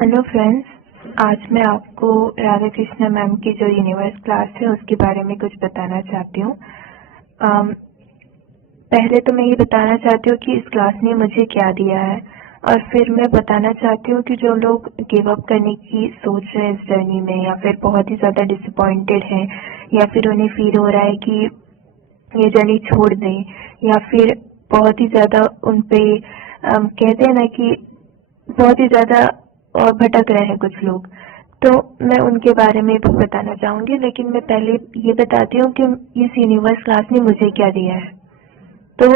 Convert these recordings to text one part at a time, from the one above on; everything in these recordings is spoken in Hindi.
हेलो फ्रेंड्स, आज मैं आपको राधा कृष्ण मैम की जो यूनिवर्स क्लास है उसके बारे में कुछ बताना चाहती हूँ। पहले तो मैं ये बताना चाहती हूँ कि इस क्लास ने मुझे क्या दिया है, और फिर मैं बताना चाहती हूँ कि जो लोग गिव अप करने की सोच रहे हैं इस जर्नी में, या फिर बहुत ही ज़्यादा डिसअपॉइंटेड हैं, या फिर उन्हें फील हो रहा है कि ये जर्नी छोड़ दें, या फिर बहुत ही ज़्यादा उन पे कहते हैं ना कि बहुत ही ज़्यादा और भटक रहे हैं कुछ लोग, तो मैं उनके बारे में भी बताना चाहूँगी। लेकिन मैं पहले ये बताती हूँ कि इस यूनिवर्स क्लास ने मुझे क्या दिया है। तो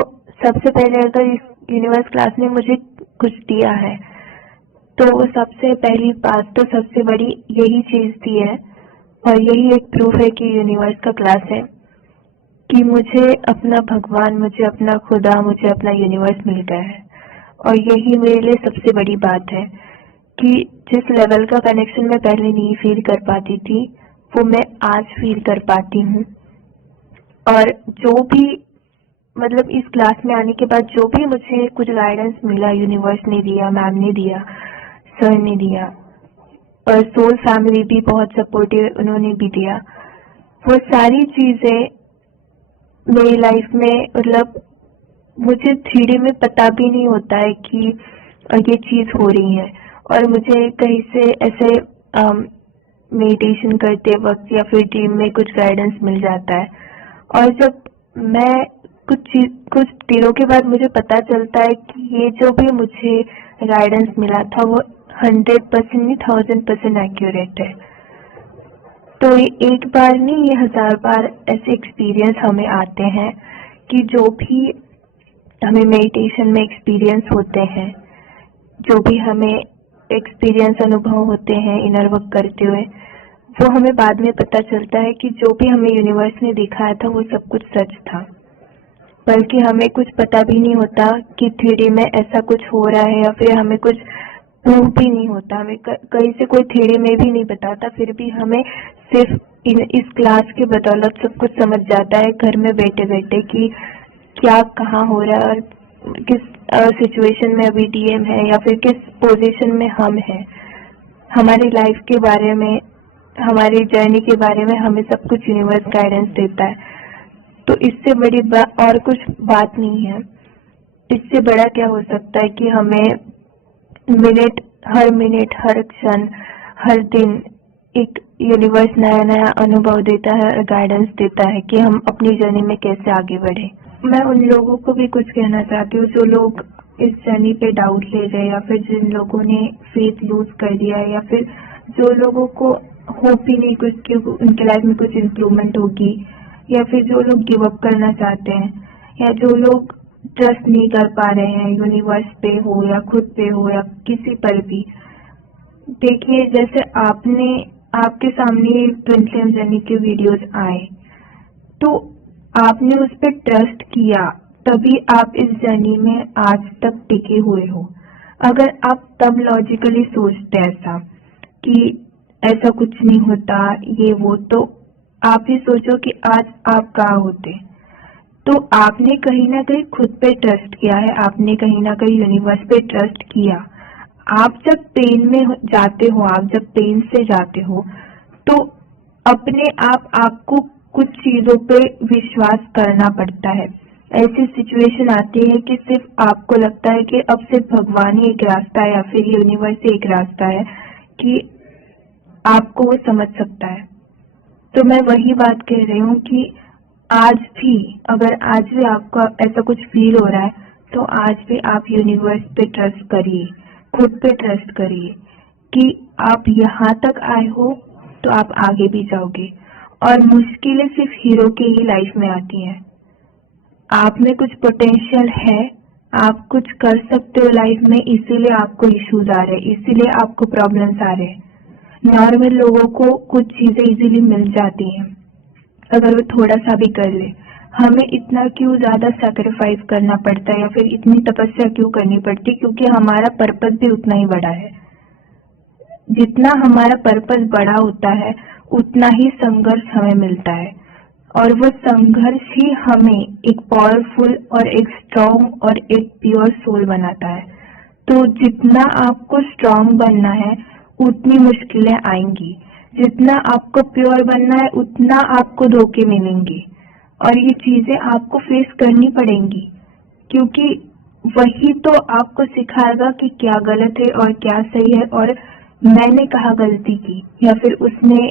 सबसे पहले अगर इस यूनिवर्स क्लास ने मुझे कुछ दिया है, तो सबसे पहली बात तो सबसे बड़ी यही चीज़ दी है, और यही एक प्रूफ है कि यूनिवर्स का क्लास है, कि मुझे अपना भगवान, मुझे अपना खुदा, मुझे अपना यूनिवर्स मिल गया है। और यही मेरे लिए सबसे बड़ी बात है कि जिस लेवल का कनेक्शन मैं पहले नहीं फील कर पाती थी, वो मैं आज फील कर पाती हूँ। और जो भी मतलब इस क्लास में आने के बाद जो भी मुझे कुछ गाइडेंस मिला, यूनिवर्स ने दिया, मैम ने दिया, सर ने दिया, और सोल फैमिली भी बहुत सपोर्टिव, उन्होंने भी दिया। वो सारी चीज़ें मेरी लाइफ में मतलब मुझे थ्री में पता भी नहीं होता है कि ये चीज़ हो रही है, और मुझे कहीं से ऐसे मेडिटेशन करते वक्त या फिर ड्रीम में कुछ गाइडेंस मिल जाता है। और जब मैं कुछ दिनों के बाद मुझे पता चलता है कि ये जो भी मुझे गाइडेंस मिला था वो 100% नहीं, 1000% एक्यूरेट है। तो ये एक बार नहीं, ये 1000 बार ऐसे एक्सपीरियंस हमें आते हैं कि जो भी हमें मेडिटेशन में एक्सपीरियंस होते हैं, जो भी हमें एक्सपीरियंस अनुभव होते हैं इनर वर्क करते हुए, वो हमें बाद में पता चलता है कि जो भी हमें यूनिवर्स ने दिखाया था वो सब कुछ सच था। बल्कि हमें कुछ पता भी नहीं होता कि थ्री में ऐसा कुछ हो रहा है, या फिर हमें कुछ प्रूफ भी नहीं होता, हमें कहीं से कोई थ्री में भी नहीं बताता, फिर भी हमें सिर्फ इस क्लास की बदौलत सब कुछ समझ जाता है घर में बैठे बैठे कि क्या कहाँ हो रहा है, और किस सिचुएशन में अभी डीएम है, या फिर किस पोजीशन में हम हैं। हमारी लाइफ के बारे में, हमारी जर्नी के बारे में हमें सब कुछ यूनिवर्स गाइडेंस देता है। तो इससे बड़ी और कुछ बात नहीं है। इससे बड़ा क्या हो सकता है कि हमें मिनट, हर क्षण, हर दिन एक यूनिवर्स नया नया अनुभव देता है और गाइडेंस देता है कि हम अपनी जर्नी में कैसे आगे बढ़े। मैं उन लोगों को भी कुछ कहना चाहती हूँ जो लोग इस जर्नी पे डाउट ले रहे हैं, या फिर जिन लोगों ने फेथ लूज कर दिया है, या फिर जो लोगों को होप ही नहीं कुछ कि उनकी लाइफ में कुछ इम्प्रूवमेंट होगी, या फिर जो लोग गिव अप करना चाहते हैं, या जो लोग ट्रस्ट नहीं कर पा रहे हैं यूनिवर्स पे हो, या खुद पे हो, या किसी पर भी। देखिए, जैसे आपके सामने ट्विन फ्लेम जर्नी के वीडियोस आए, तो आपने उस पर ट्रस्ट किया, तभी आप इस जर्नी में आज तक टिके हुए हो। अगर आप तब लॉजिकली सोचते ऐसा कि ऐसा कुछ नहीं होता, ये वो, तो आप ही सोचो कि आज आप कहाँ होते। तो आपने कहीं ना कहीं खुद पे ट्रस्ट किया है, आपने कहीं ना कहीं यूनिवर्स पे ट्रस्ट किया। आप जब पेन में जाते हो, आप जब पेन से जाते हो, तो अपने आपको कुछ चीजों पे विश्वास करना पड़ता है। ऐसी सिचुएशन आती है कि सिर्फ आपको लगता है कि अब सिर्फ भगवान ही एक रास्ता है, या फिर यूनिवर्स ही एक रास्ता है कि आपको वो समझ सकता है। तो मैं वही बात कह रही हूँ कि आज भी, अगर आज भी आपको ऐसा कुछ फील हो रहा है, तो आज भी आप यूनिवर्स पे ट्रस्ट करिए, खुद पे ट्रस्ट करिए कि आप यहाँ तक आए हो तो आप आगे भी जाओगे। और मुश्किलें सिर्फ हीरो के ही लाइफ में आती हैं। आप में कुछ पोटेंशियल है, आप कुछ कर सकते हो लाइफ में, इसीलिए आपको इश्यूज आ रहे हैं, इसीलिए आपको प्रॉब्लम्स आ रहे हैं। नॉर्मल लोगों को कुछ चीजें इजीली मिल जाती हैं अगर वो थोड़ा सा भी कर ले। हमें इतना क्यों ज्यादा सैक्रिफाइस करना पड़ता है, या फिर इतनी तपस्या क्यों करनी पड़ती है? क्योंकि हमारा पर्पस भी उतना ही बड़ा है। जितना हमारा पर्पस बड़ा होता है, उतना ही संघर्ष हमें मिलता है, और वो संघर्ष ही हमें एक पावरफुल और एक स्ट्रॉन्ग और एक प्योर सोल बनाता है। तो जितना आपको स्ट्रांग बनना है उतनी मुश्किलें आएंगी, जितना आपको प्योर बनना है उतना आपको धोखे मिलेंगे, और ये चीजें आपको फेस करनी पड़ेंगी, क्योंकि वही तो आपको सिखाएगा कि क्या गलत है और क्या सही है, और मैंने कहाँ गलती की या फिर उसने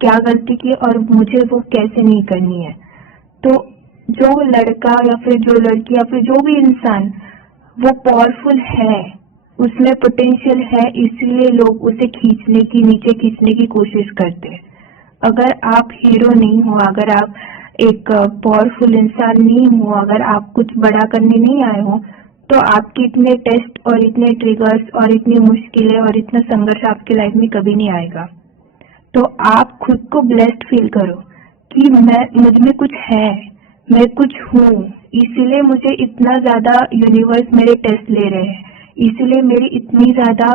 क्या गलती की और मुझे वो कैसे नहीं करनी है। तो जो लड़का या फिर जो लड़की या फिर जो भी इंसान वो पावरफुल है, उसमें पोटेंशियल है, इसीलिए लोग उसे खींचने की, नीचे खींचने की कोशिश करते हैं। अगर आप हीरो नहीं हो, अगर आप एक पावरफुल इंसान नहीं हो, अगर आप कुछ बड़ा करने नहीं आए हो, तो आपके इतने टेस्ट और इतने ट्रिगर्स और इतनी मुश्किलें और इतना संघर्ष आपकी लाइफ में कभी नहीं आएगा। तो आप खुद को ब्लेस्ड फील करो कि मैं, मुझ में कुछ है, मैं कुछ हूँ, इसीलिए मुझे इतना ज्यादा यूनिवर्स मेरे टेस्ट ले रहे हैं, इसीलिए मेरी इतनी ज्यादा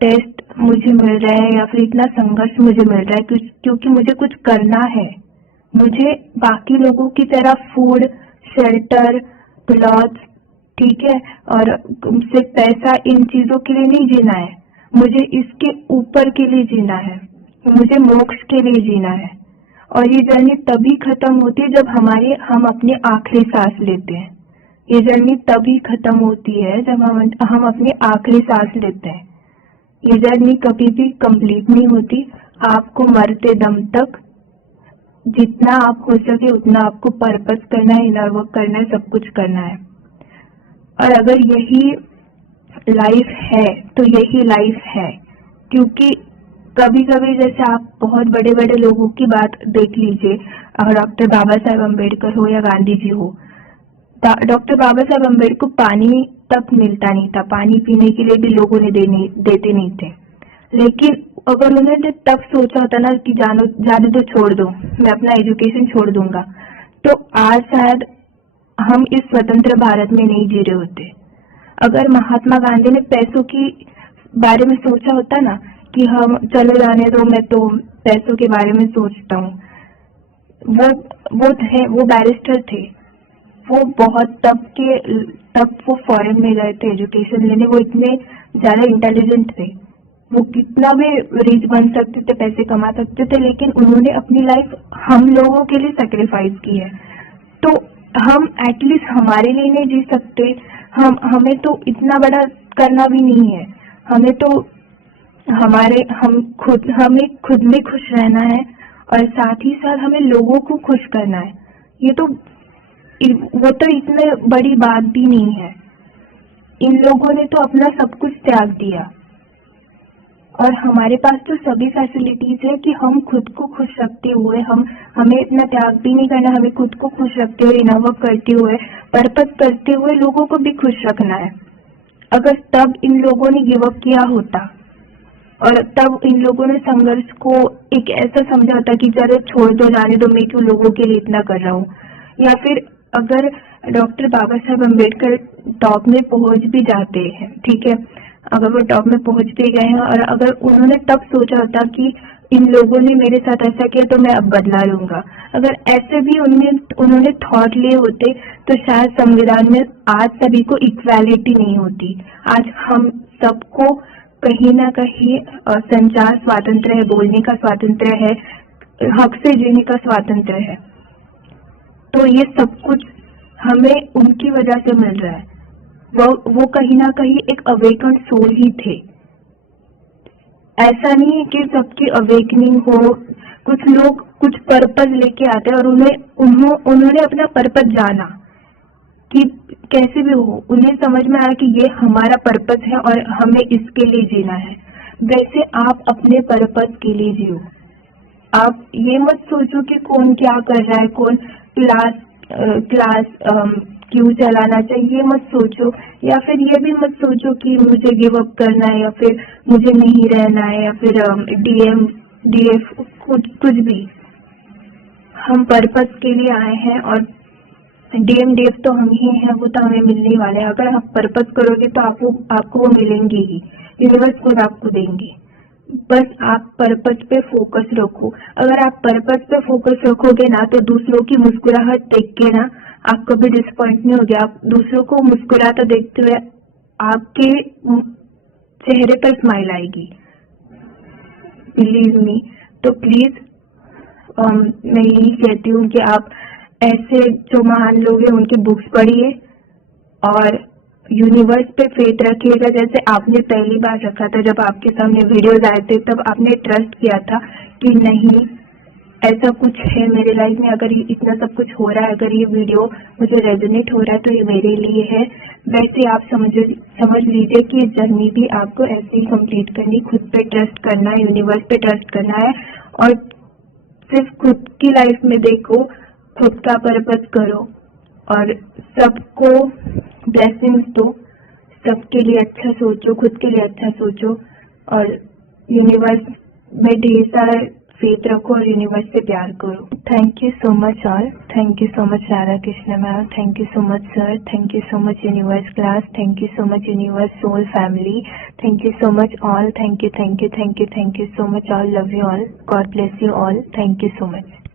टेस्ट मुझे मिल रहा है या फिर इतना संघर्ष मुझे मिल रहा है, क्योंकि मुझे कुछ करना है। मुझे बाकी लोगों की तरह फूड, शेल्टर, क्लॉथ्स, ठीक है, और सिर्फ पैसा, इन चीजों के लिए नहीं जीना है, मुझे इसके ऊपर के लिए जीना है, मुझे मोक्ष के लिए जीना है। और ये जर्नी तभी खत्म होती है जब हम अपनी आखिरी सांस लेते हैं। ये जर्नी तभी खत्म होती है जब हम अपनी आखिरी सांस लेते हैं। ये जर्नी कभी भी कंप्लीट नहीं होती। आपको मरते दम तक जितना आप हो सके उतना आपको पर्पस करना है, इनर वर्क करना है, सब कुछ करना है। और अगर यही लाइफ है तो यही लाइफ है, क्योंकि कभी कभी जैसे आप बहुत बड़े बड़े लोगों की बात देख लीजिए, डॉक्टर बाबा साहेब अम्बेडकर हो या गांधी जी हो। डॉक्टर बाबा साहेब अम्बेडकर को पानी तक मिलता नहीं था, पानी पीने के लिए भी लोगों ने देते नहीं थे। लेकिन अगर उन्होंने तब सोचा होता ना कि जाने दो, छोड़ दो, मैं अपना एजुकेशन छोड़ दूंगा, तो आज शायद हम इस स्वतंत्र भारत में नहीं जी रहे होते। अगर महात्मा गांधी ने पैसों की बारे में सोचा होता ना कि हम चलो जाने दो, मैं तो पैसों के बारे में सोचता हूँ, वो बैरिस्टर थे, वो बहुत तब वो फॉरेन में गए थे एजुकेशन लेने, वो इतने ज्यादा इंटेलिजेंट थे, वो कितना भी रिच बन सकते थे, पैसे कमा सकते थे, लेकिन उन्होंने अपनी लाइफ हम लोगों के लिए सेक्रीफाइस की है। तो हम एटलीस्ट हमारे लिए नहीं जी सकते, हमें तो इतना बड़ा करना भी नहीं है, हमें तो हमें खुद में खुश रहना है, और साथ ही साथ हमें लोगों को खुश करना है। वो तो इतने बड़ी बात भी नहीं है। इन लोगों ने तो अपना सब कुछ त्याग दिया, और हमारे पास तो सभी फैसिलिटीज है कि हम खुद को खुश रखते हुए, हमें इतना त्याग भी नहीं करना, हमें खुद को खुश रखते हुए, इनर वर्क करते हुए, पर्पस करते हुए लोगों को भी खुश रखना है। अगर तब इन लोगों ने गिव अप किया होता, और तब इन लोगों ने संघर्ष को एक ऐसा समझा होता कि चलो छोड़ दो, जाने दो, मैं क्यों लोगों के लिए इतना कर रहा हूँ। या फिर अगर डॉक्टर बाबा साहेब अम्बेडकर टॉप में पहुंच भी जाते हैं, ठीक है, अगर वो टॉप में पहुंच भी गए हैं, और अगर उन्होंने तब सोचा होता कि इन लोगों ने मेरे साथ ऐसा किया तो मैं अब बदला लूंगा, अगर ऐसे भी उन्होंने थॉट लिए होते, तो शायद संविधान में आज सभी को इक्वालिटी नहीं होती। आज हम सबको कहीं ना कहीं संचार स्वातंत्र है, बोलने का स्वातंत्र है, हक से जीने का स्वातंत्र है। तो ये सब कुछ हमें उनकी वजह से मिल रहा है। वो कहीं ना कहीं एक अवेकन्ड सोल ही थे। ऐसा नहीं है कि सबकी अवेकनिंग हो, कुछ लोग कुछ पर्पस लेके आते हैं और उन्होंने अपना पर्पस जाना कि कैसे भी हो, उन्हें समझ में आया कि ये हमारा पर्पस है और हमें इसके लिए जीना है। वैसे आप अपने पर्पस के लिए जियो। आप ये मत सोचो कि कौन क्या कर रहा है, कौन क्लास क्यों चलाना चाहिए, ये मत सोचो। या फिर ये भी मत सोचो कि मुझे गिव अप करना है, या फिर मुझे नहीं रहना है, या फिर DF कुछ भी। हम पर्पस के लिए आए हैं, और DF तो हम ही हैं, वो तो हमें मिलने वाले हैं। अगर आप पर्पस करोगे तो आपको वो मिलेंगे ही, यूनिवर्स खुद आपको देंगे। बस आप पर्पस पे फोकस रखो। अगर आप पर्पस पे फोकस रखोगे ना, तो दूसरों की मुस्कुराहट देख के ना आप कभी डिसअपॉइंट नहीं होगे। आप दूसरों को मुस्कुराता देखते हुए आपके चेहरे पर स्माइल आएगी, बिलीव मी। तो प्लीज मैं यही कहती हूँ कि आप ऐसे जो महान लोग हैं उनकी बुक्स पढ़िए और यूनिवर्स पे फेथ रखिएगा। जैसे आपने पहली बार रखा था, जब आपके सामने वीडियोज आए थे तब आपने ट्रस्ट किया था कि नहीं ऐसा कुछ है मेरे लाइफ में, अगर इतना सब कुछ हो रहा है, अगर ये वीडियो मुझे रेजोनेट हो रहा है तो ये मेरे लिए है। वैसे आप समझ लीजिए कि जर्नी भी आपको ऐसे ही कंप्लीट करनी, खुद पे ट्रस्ट करना है, यूनिवर्स पे ट्रस्ट करना है और सिर्फ खुद की लाइफ में देखो, खुद का पर्पस करो और सबको ब्लेसिंग्स दो, सबके लिए अच्छा सोचो, खुद के लिए अच्छा सोचो और यूनिवर्स में ढेर सारा फेथ रखो और यूनिवर्स से प्यार करो। Thank you so much all, thank you so much Radha Krishna ma'am, thank you so much sir, thank you so much universe class, thank you so much universe soul family, thank you so much all, thank you so much all, love you all, God bless you all, thank you so much.